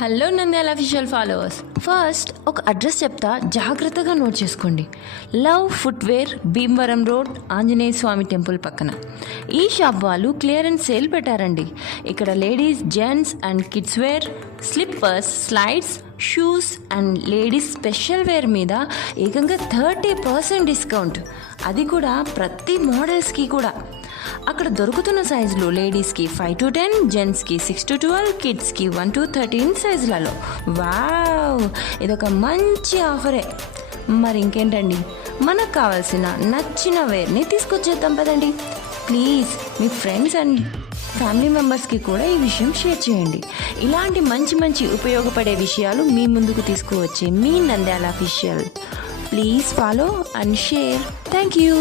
Hello Nandyal official followers. First ఒక address చెప్తా, జాగ్రత్తగా నోట్ చేసుకోండి. Love footwear, Bhimavaram road, Anjaneya Swamy temple పక్కన. ఈ షాప్ వాళ్ళు క్లియరెన్స్ సేల్ పెట్టారండి. ఇక్కడ ladies, gents and kids wear, slippers, slides, shoes and ladies special wear మీద ఏకంగా 30% డిస్కౌంట్. అది కూడా ప్రతి మోడల్స్కి కూడా. అక్కడ దొరుకుతున్న సైజులు లేడీస్కి 5 to 10, జెంట్స్కి 6 to 12, కిడ్స్కి 1 to 13 సైజులలో. వావ్, ఇదొక మంచి ఆఫరే. మరి ఇంకేంటండి, మనకు కావాల్సిన నచ్చిన వేర్ని తీసుకొచ్చేద్దాం పదండి. Please me friends and family మెంబర్స్కి కూడా ఈ విషయం షేర్ చేయండి. ఇలాంటి మంచి మంచి ఉపయోగపడే విషయాలు మీ ముందుకు తీసుకువచ్చే మీ Nandyal official. Please follow and share. Thank you.